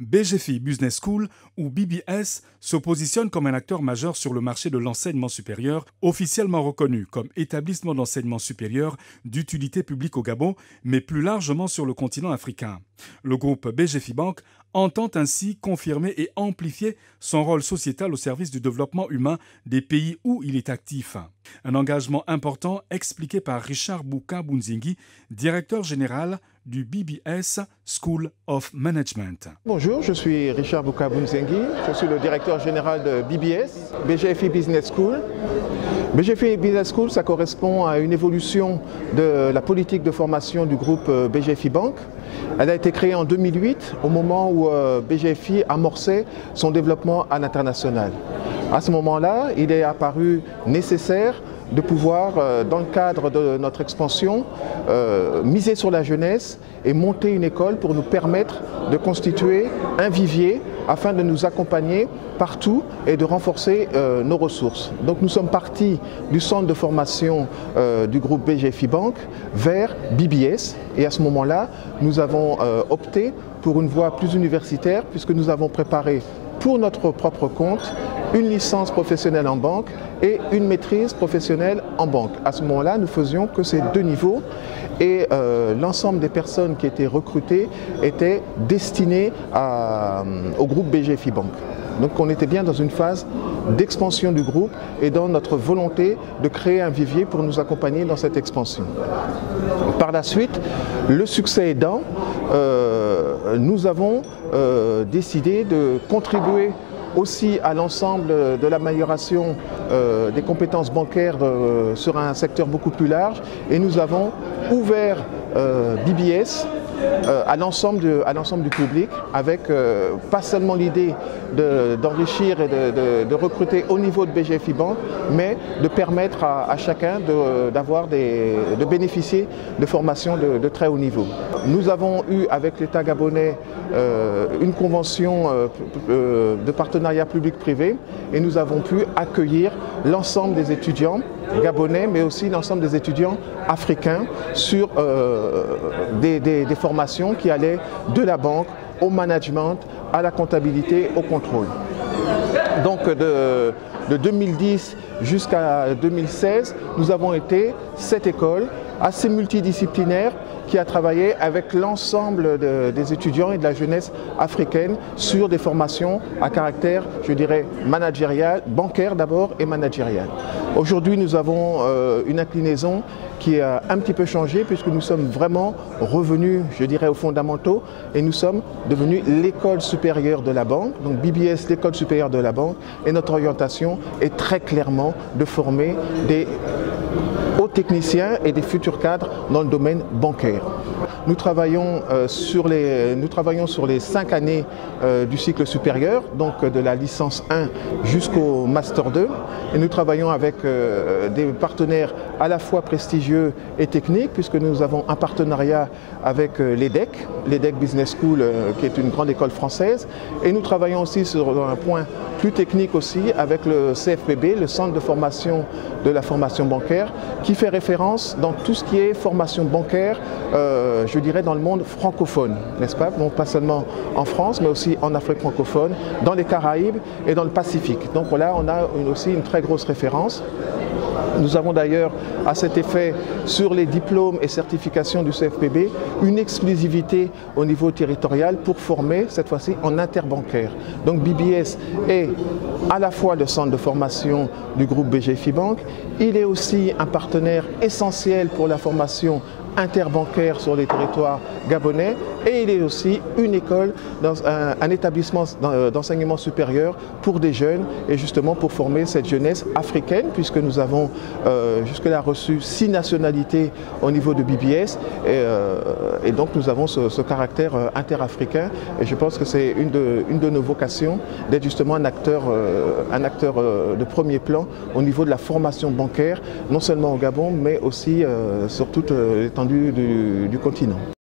BGFI Business School, ou BBS, se positionne comme un acteur majeur sur le marché de l'enseignement supérieur, officiellement reconnu comme établissement d'enseignement supérieur d'utilité publique au Gabon, mais plus largement sur le continent africain. Le groupe BGFI Bank entend ainsi confirmer et amplifier son rôle sociétal au service du développement humain des pays où il est actif. Un engagement important expliqué par Richard Bouka Bunzingi, directeur général du BBS School of Management. Bonjour, je suis Richard Bouka Bunzingi, je suis le directeur général de BBS, BGFI Business School. BGFI Business School, ça correspond à une évolution de la politique de formation du groupe BGFI Bank. Elle a été créée en 2008, au moment où BGFI amorçait son développement à l'international. À ce moment-là, il est apparu nécessaire de pouvoir, dans le cadre de notre expansion, miser sur la jeunesse et monter une école pour nous permettre de constituer un vivier afin de nous accompagner partout et de renforcer nos ressources. Donc nous sommes partis du centre de formation du groupe BGFI Bank vers BBS et à ce moment-là, nous avons opté pour une voie plus universitaire puisque nous avons préparé pour notre propre compte une licence professionnelle en banque et une maîtrise professionnelle en banque. À ce moment-là, nous faisions que ces deux niveaux et l'ensemble des personnes qui étaient recrutées étaient destinées au groupe BGFI Bank. Donc on était bien dans une phase d'expansion du groupe et dans notre volonté de créer un vivier pour nous accompagner dans cette expansion. Par la suite, le succès aidant, nous avons décidé de contribuer aussi à l'ensemble de l'amélioration des compétences bancaires sur un secteur beaucoup plus large et nous avons ouvert BBS à l'ensemble du public avec pas seulement l'idée d'enrichir et de recruter au niveau de BGFI Bank, mais de permettre à chacun de bénéficier de formations de très haut niveau. Nous avons eu avec l'État gabonais une convention de partenariat public-privé et nous avons pu accueillir l'ensemble des étudiants gabonais, mais aussi l'ensemble des étudiants africains sur des formations qui allaient de la banque au management, à la comptabilité, au contrôle. Donc de 2010 jusqu'à 2016, nous avons été cette école assez multidisciplinaire qui a travaillé avec l'ensemble des étudiants et de la jeunesse africaine sur des formations à caractère, je dirais, managérial, bancaire d'abord et managérial. Aujourd'hui, nous avons une inclinaison qui a un petit peu changé puisque nous sommes vraiment revenus, je dirais, aux fondamentaux et nous sommes devenus l'école supérieure de la banque, donc BBS, l'école supérieure de la banque, et notre orientation est très clairement de former des hauts techniciens et des futurs cadres dans le domaine bancaire. Nous travaillons sur les 5 années du cycle supérieur, donc de la licence 1 jusqu'au Master 2. Et nous travaillons avec des partenaires à la fois prestigieux et techniques, puisque nous avons un partenariat avec l'EDEC Business School, qui est une grande école française. Et nous travaillons aussi sur un point plus technique aussi avec le CFPB, le Centre de formation de la formation bancaire, qui fait référence dans tout ce qui est formation bancaire, je dirais dans le monde francophone, n'est-ce pas? Donc pas seulement en France, mais aussi en Afrique francophone, dans les Caraïbes et dans le Pacifique. Donc là, on a aussi une très grosse référence. Nous avons d'ailleurs à cet effet sur les diplômes et certifications du CFPB une exclusivité au niveau territorial pour former cette fois-ci en interbancaire. Donc BBS est à la fois le centre de formation du groupe BGFI Bank, il est aussi un partenaire essentiel pour la formation interbancaire sur les territoires gabonais et il est aussi une école, un établissement d'enseignement supérieur pour des jeunes et justement pour former cette jeunesse africaine puisque nous avons jusque-là reçu 6 nationalités au niveau de BBS et donc nous avons ce caractère interafricain et je pense que c'est une de nos vocations d'être justement un acteur de premier plan au niveau de la formation bancaire, non seulement au Gabon mais aussi sur toute l'étendue du continent.